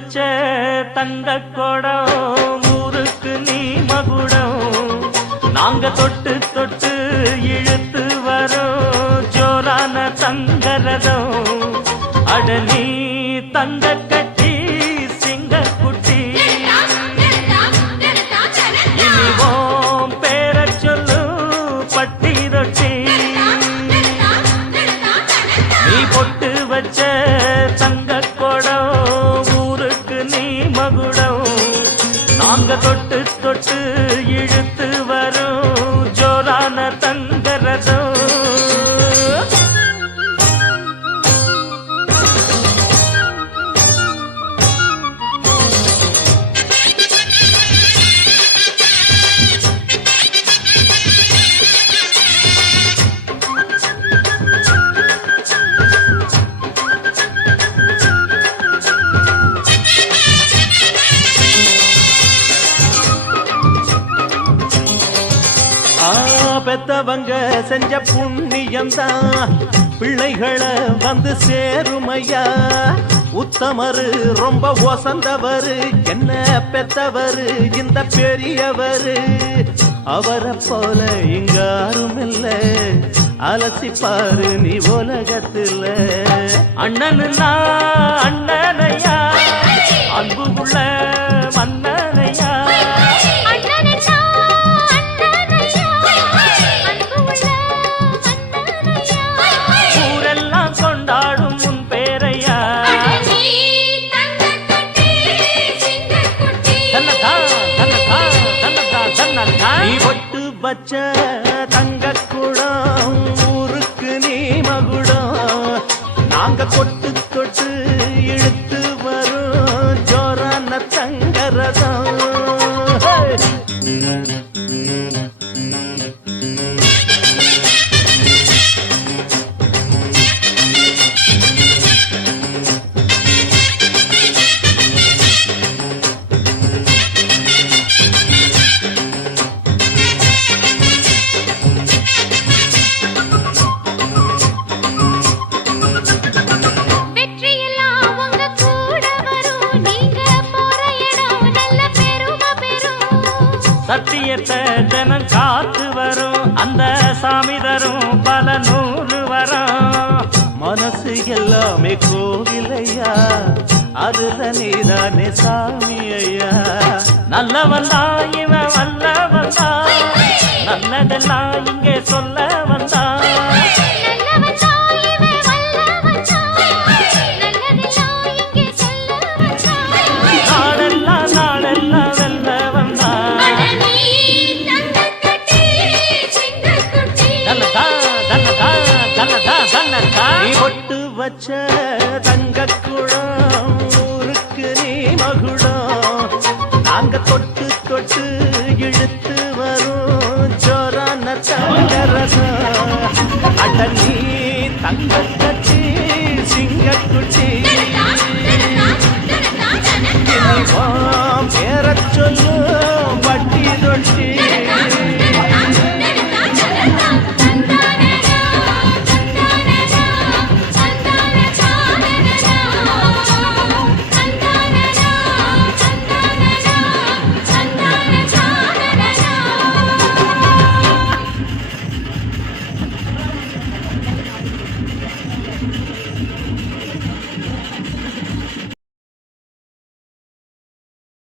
வச்ச தங்க கொடம் ஊருக்கு நீ மகுடம் நாங்க தொட்டு தொட்டு இழுத்து வரோம் ஜோரான தங்கரதம் அட நீ தங்க கட்டி சிங்க குட்டி இனிவோம் பேர சொல்லு பட்டி ரொட்டி நீ பொட்டு வச்ச தங்க கொடம் ஊருக்கு நீ மகுடம் நாங்க தொட்டு தொட்டு இழுத்து வரும் ஜோரான தங்கரதம் பெத்தவங்க செஞ்ச புண்ணியம்தான் பிள்ளைகளை வந்து சேருமையா உத்தமரு ரொம்ப ஒசந்தவரு என்ன பெத்தவரு இந்த பெரியவரு அவரை போல இங்காரும் இல்ல அலசிப்பாரு நீ உலகத்துல அண்ணனுன்னா அண்ணனையா அன்பு உள்ள மன்னனையா வச்ச தங்க குடம் ஊருக்கு நீ மகுடம் நாங்க கொட்டு தொட்டு இழுத்து வரும் ஜோரான தங்கரதம் சத்தியத்தை தினம் காத்து வரும் அந்த சாமி தரும் பல நூறு வரும் மனசு எல்லாமே கோவிலையா அதுல நீதானே சாமி ஐயா நல்லவன் தான் இவன் வல்லவன் தான் நல்லதெல்லாம் இங்கே சொல்ல வந்தான் வச்ச தங்க குடம் ஊருக்கு நீ மகுடம் நாங்க தொட்டு தொட்டு இழுத்து வரும் ஜோரான தங்கரசம் அட நீ தங்க கட்டி சிங்க குட்டி பேர சொல்லு